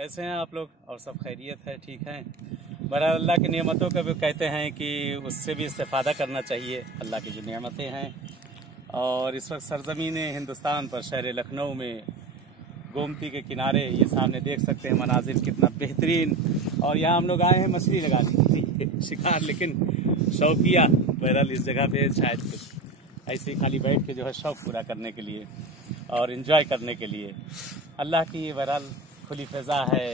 कैसे हैं आप लोग? और सब खैरियत है, ठीक हैं? बहरहाल अल्लाह की नेमतों का भी कहते हैं कि उससे भी इस्तेफादा करना चाहिए, अल्लाह की जो नेमतें हैं। और इस वक्त सरजमीन हिंदुस्तान पर शहर लखनऊ में गोमती के किनारे ये सामने देख सकते हैं मनाजिर कितना बेहतरीन। और यहाँ हम लोग आए हैं मछली लगाने के लिए शिकार, लेकिन शौकिया बहरहाल इस जगह पे शायद कुछ ऐसे ही खाली बैठ के जो है शौक पूरा करने के लिए और इन्जॉय करने के लिए। अल्लाह की बहरहाल खुली फ़ज़ा है,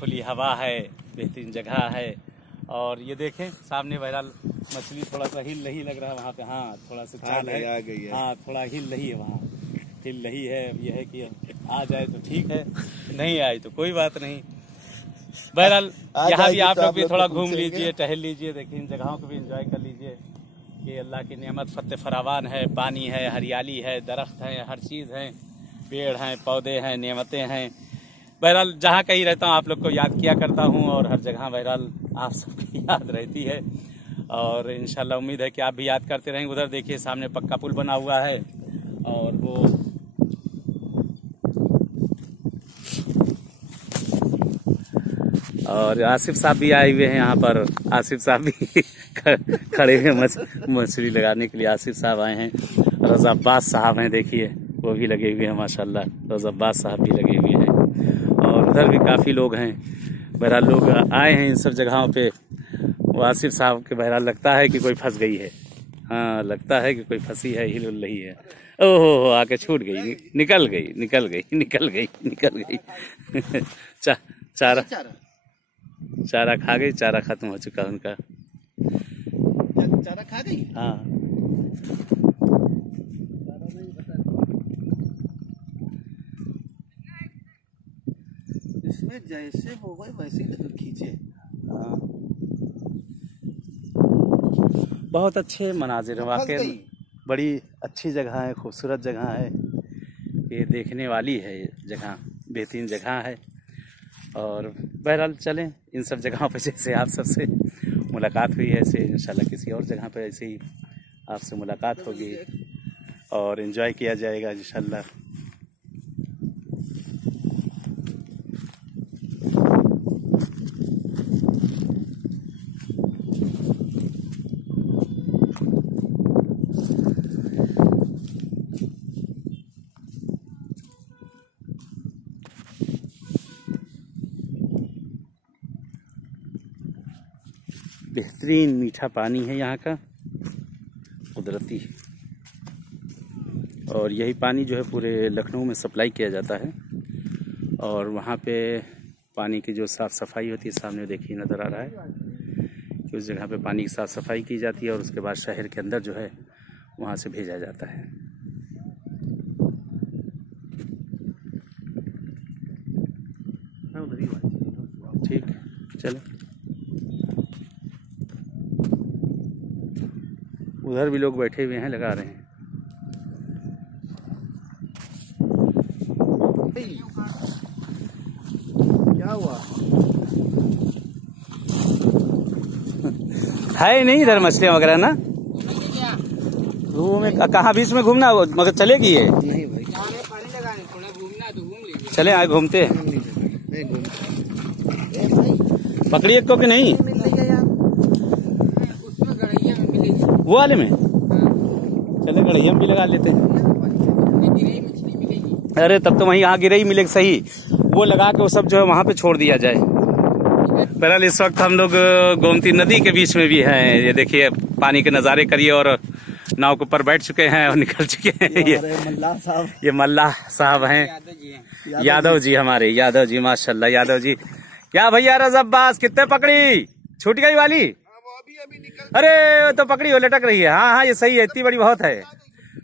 खुली हवा है, बेहतरीन जगह है। और ये देखें सामने बहरहाल मछली थोड़ा सा हिल रही लग रहा है वहाँ पे। हाँ, थोड़ा सा चाल है, आ गई है। हाँ, थोड़ा हिल रही है, वहाँ हिल रही है। अब यह है कि आ जाए तो ठीक है, नहीं आए तो कोई बात नहीं। बहरहाल यहाँ भी आप लोग भी थोड़ा घूम लीजिए, टहल लीजिए, देखिए इन जगहों को भी एंजॉय कर लीजिए। ये अल्लाह की नेमत फतेह फरावान है, पानी है, हरियाली है, दरख्त है, हर चीज़ है, पेड़ हैं, पौधे हैं, नेमतें हैं। बहरहाल जहाँ कहीं रहता हूँ आप लोग को याद किया करता हूँ और हर जगह बहरहाल आप सबकी याद रहती है। और इंशाल्लाह उम्मीद है कि आप भी याद करते रहेंगे। उधर देखिए सामने पक्का पुल बना हुआ है और वो और आसिफ साहब भी आए हुए हैं यहाँ पर। आसिफ साहब भी खड़े हुए मछली लगाने के लिए आसिफ साहब आए हैं। रज़ा अब्बास साहब हैं, देखिए वो भी लगे हुए हैं माशाल्लाह। रज़ा अब्बास साहब भी लगे हुए हैं और उधर भी काफ़ी लोग हैं। बहरहाल लोग आए हैं इन सब जगहों पे। वो आसिफ साहब के बहरहाल लगता है कि कोई फंस गई है। हाँ, लगता है कि कोई फंसी है, हिल रही है। ओहो, आके छूट गई, निकल गई निकल गई निकल गई निकल गई चारा खा गई, चारा खत्म हो चुका उनका। चारा खा गई? हाँ, इसमें जैसे वो गए वैसे ही खींचे। हाँ, बहुत अच्छे मनाजिर वाकई, बड़ी अच्छी जगह है, खूबसूरत जगह है, ये देखने वाली है। ये जगह बेहतरीन जगह है। और बहरहाल चलें इन सब जगहों पर, जैसे आप सबसे मुलाकात हुई है ऐसे इंशाल्लाह किसी और जगह पर ऐसे ही आपसे मुलाकात होगी और एंजॉय किया जाएगा इंशाल्लाह। बेहतरीन मीठा पानी है यहाँ का, कुदरती। और यही पानी जो है पूरे लखनऊ में सप्लाई किया जाता है। और वहाँ पे पानी की जो साफ़ सफाई होती है, सामने देखिए नज़र आ रहा है कि उस जगह पे पानी की साफ़ सफाई की जाती है और उसके बाद शहर के अंदर जो है वहाँ से भेजा जाता है। ठीक, चलो उधर भी लोग बैठे हुए हैं, लगा रहे हैं। क्या हुआ? है नहीं इधर मछलियाँ वगैरह ना? में कहाँ बीच में घूमना, मगर चलेगी ये? नहीं भाई, पानी लगाने थोड़ा घूमना तो घूम लीजिए। चले आए घूमते हैं। पकड़िए को कि नहीं? उसमें गड़ैया में मिलेगी, वो वाले में चले, गड़ैया में भी लगा लेते हैं। गिरई मछली मिलेगी। अरे तब तो वहीं यहाँ गिरई मिलेगी, सही वो लगा के वो सब जो है वहाँ पे छोड़ दिया जाए। बहरहाल इस वक्त हम लोग गोमती नदी के बीच में भी हैं। ये देखिए पानी के नज़ारे करिए और नाव के ऊपर बैठ चुके हैं और निकल चुके हैं। ये मल्लाह साहब हैं, यादव जी, हमारे यादव जी, माशाल्लाह यादव जी। क्या भैया रज़ा अब्बास, कितने पकड़ी? छूट गई वाली? अरे तो पकड़ी हो, लटक रही है। हाँ हाँ, ये सही है, इतनी बड़ी बहुत है।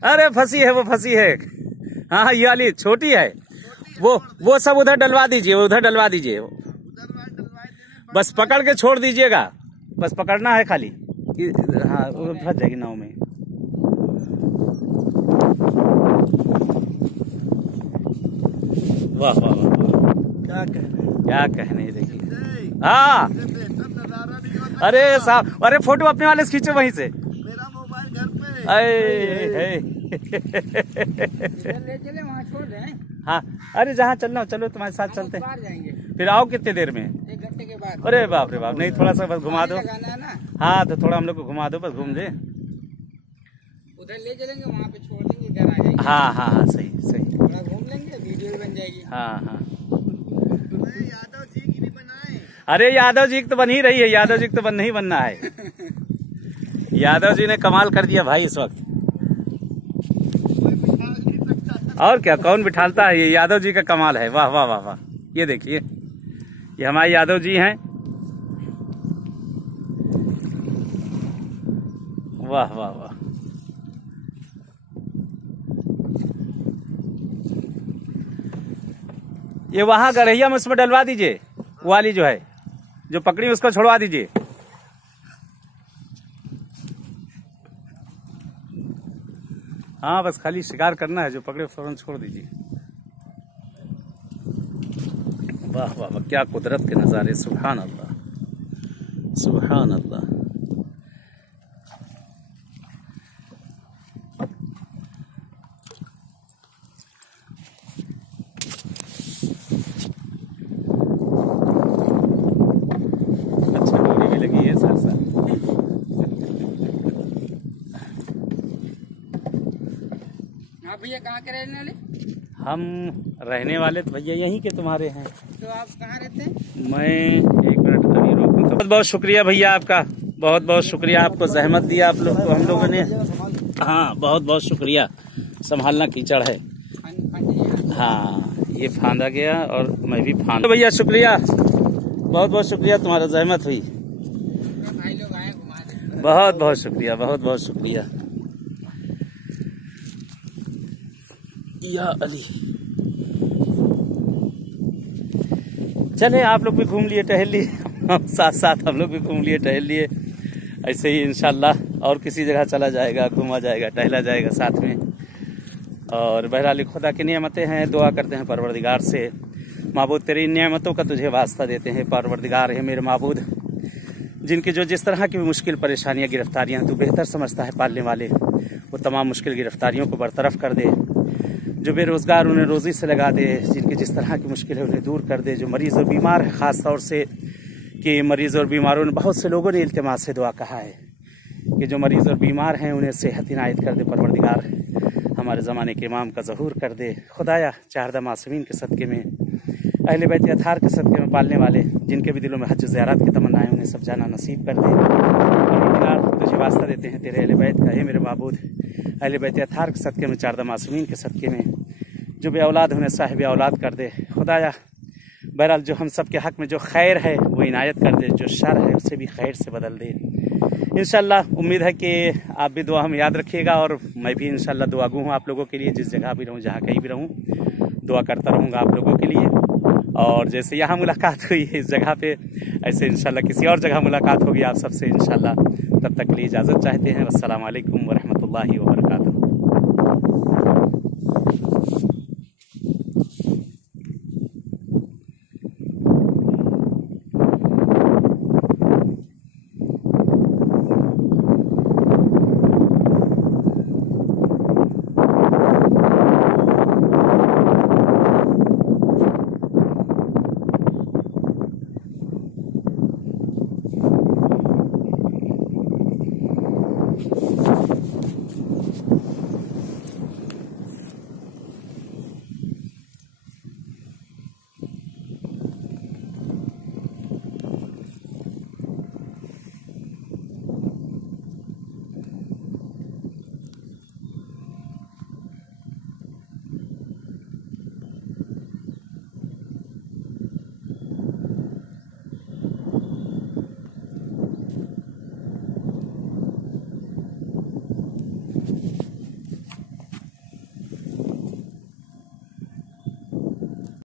अरे फंसी है, वो फंसी है। हाँ हाँ, ये वाली छोटी है। वो सब उधर डलवा दीजिए, वो उधर डलवा दीजिए, बस पकड़ के छोड़ दीजिएगा, बस पकड़ना है खाली। हाँ, वो फंस जाएगी नाव में। वाह वाह वाह, क्या कहने, देखिए। हाँ, अरे साहब, अरे फोटो अपने वाले से खींचो वहीं से। मेरा मोबाइल घर पे ले चले वहाँ छोड़ दें। हाँ, अरे जहाँ चलना हो चलो, तुम्हारे साथ चलते हैं। बाहर जाएंगे। फिर आओ कितने देर में? 1 घंटे के बाद। अरे बाप रे बाप, नहीं थोड़ा सा बस घुमा दो। लगाना है ना, हाँ तो थोड़ा हम लोग को घुमा दो, बस घूम ले। उधर ले चलेंगे, वहाँ पे छोड़ देंगे, घर आ जाएंगे। हाँ हाँ हाँ, सही सही। थोड़ा घूम लेंगे, वीडियो भी बन जाएगी। हाँ हाँ, यादव जी की भी बनाए। अरे यादव जी की तो बन ही रही है, यादव जी की तो नहीं बनना है। यादव जी ने कमाल कर दिया भाई इस वक्त। और क्या, कौन बिठालता है, ये यादव जी का कमाल है। वाह वाह वाह वाह, ये देखिए, ये हमारे यादव जी हैं। वाह वाह वाह, ये वहां गरहिया में उसमें डलवा दीजिए, वो वाली जो है, जो पकड़ी उसको छोड़वा दीजिए। हाँ बस खाली शिकार करना है, जो पकड़े फौरन छोड़ दीजिए। वाह वाह वाह, क्या कुदरत के नज़ारे, सुभान अल्लाह सुभान अल्लाह। अच्छा डोरी भी लगी है सरसा। आप भैया कहाँ के रहने वाले? हम रहने वाले तो भैया यहीं के तुम्हारे हैं। तो आप कहाँ रहते हैं? मैं 1 मिनट अभी रोकूं तो। बहुत बहुत शुक्रिया भैया आपका, बहुत बहुत शुक्रिया, आपको जहमत दिया आप लोग को हम लोगों ने। हाँ बहुत बहुत शुक्रिया, संभालना कीचड़ है। हाँ ये फांदा गया और मैं भी फांद। भैया शुक्रिया, बहुत बहुत शुक्रिया, तुम्हारा जहमत हुई। भाई लोग आए घुमा दें। बहुत बहुत शुक्रिया, बहुत बहुत शुक्रिया। या अली, चले आप लोग भी घूम लिए, टहल लिए, साथ साथ हम लोग भी घूम लिए, टहल लिए। ऐसे ही इंशाल्लाह और किसी जगह चला जाएगा, घूमा जाएगा, टहला जाएगा साथ में। और बहरहाल खुदा की नेमतें हैं, दुआ करते हैं परवरदिगार से, माबूद तेरी नेमतों का तुझे वास्ता देते हैं। परवरदिगार है मेरे माबूद, जिनकी जो जिस तरह की भी मुश्किल परेशानियां, गिरफ्तारियां तू बेहतर समझता है पालने वाले, वो तमाम मुश्किल गिरफ्तारियों को बरतरफ कर दे। जो बेरोजगार उन्हें रोजी से लगा दे, जिनकी जिस तरह की मुश्किल है उन्हें दूर कर दे। जो मरीज और बीमार है, खास तौर से कि मरीज और बीमारों ने, बहुत से लोगों ने इल्तिमास से दुआ कहा है कि जो मरीज और बीमार हैं उन्हें सेहत इनायत कर दे। परवरदिगार हमारे ज़माने के इमाम का ज़हूर कर दे। खुदाया चारदा मासूमीन के सदक़े में, अहले बैत अताहर के सदक़े में पालने वाले, जिनके भी दिलों में हज ज़ियारत की तमन्नाएं, उन्हें सब जाना नसीब कर दे। परवरदिगार तुझे वास्ता देते हैं तेरे अहले बैत का, हे मेरे माबूद, अहले बैत अताहर के सदक़े में, चारदा मासूमीन के सदक़े में, जो बे औलाद उन्हें साहिब औलाद कर दे। खुदाया बहरहाल जो हम सब के हक़ में जो खैर है वो इनायत कर दे, जो शर है उसे भी खैर से बदल दे। इंशाल्लाह उम्मीद है कि आप भी दुआ में याद रखिएगा, और मैं भी इंशाल्लाह दुआगू हूँ आप लोगों के लिए। जिस जगह भी रहूँ, जहाँ कहीं भी रहूँ, दुआ करता रहूँगा आप लोगों के लिए। और जैसे यहाँ मुलाकात हुई है इस जगह पे, ऐसे इंशाल्लाह किसी और जगह मुलाकात होगी आप सबसे इंशाल्लाह। तब तक के लिए इजाज़त चाहते हैं। अस्सलाम वालेकुम वरहमतुल्लाहि वबरकातुहू।